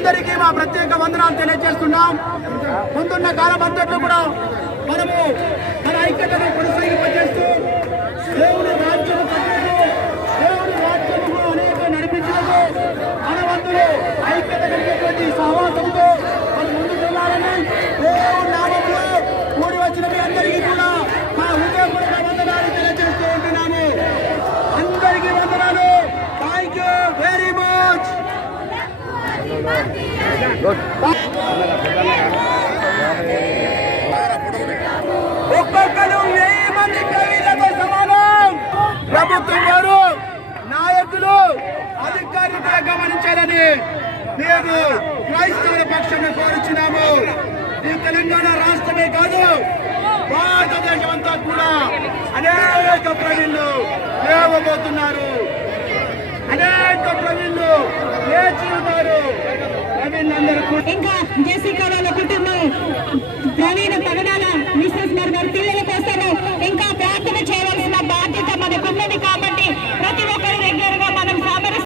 అందరికీ మా ప్రత్యేక వందనాలు తెలియజేస్తున్నాం. ముందున్న కాలం అంతట్లో కూడా మనము మన ఐక్యతను కొనసాగింపజేస్తూ దేవుని రాజ్యము కట్టుకు దేవుని రాజ్యము అనేక నడిపించినకు మన వంతులు ఐక్యత కలిగేటువంటి సహవాసంతో మనం ముందుకు వెళ్ళాలని దేవుని నామంలో కూడి వచ్చిన మీ అందరికీ కూడా మా హృదయపూర్వక వందనాలు తెలియజేస్తూ ఉంటున్నాము. అందరికీ వందనాలు. Thank you very much. ఒక్కొక్కరు 1000 మంది కవిలతో సమానం. ప్రభుత్వం వారు నాయకులు అధికారులుగా గమనించాలని మేము క్రైస్తవుల పక్షాన కోరుచున్నాము. ఈ తెలంగాణ రాష్ట్రమే కాదు, భారతదేశం అంతా కూడా అనేక ప్రజలు లేవబోతున్నారు. అనేక ప్రజలు వేచి ఉన్నారు. ఇంకా జేసీ కావాల కుటుంబం ప్రవీణ పగడాల మిస్సెస్ గారు పిల్లలు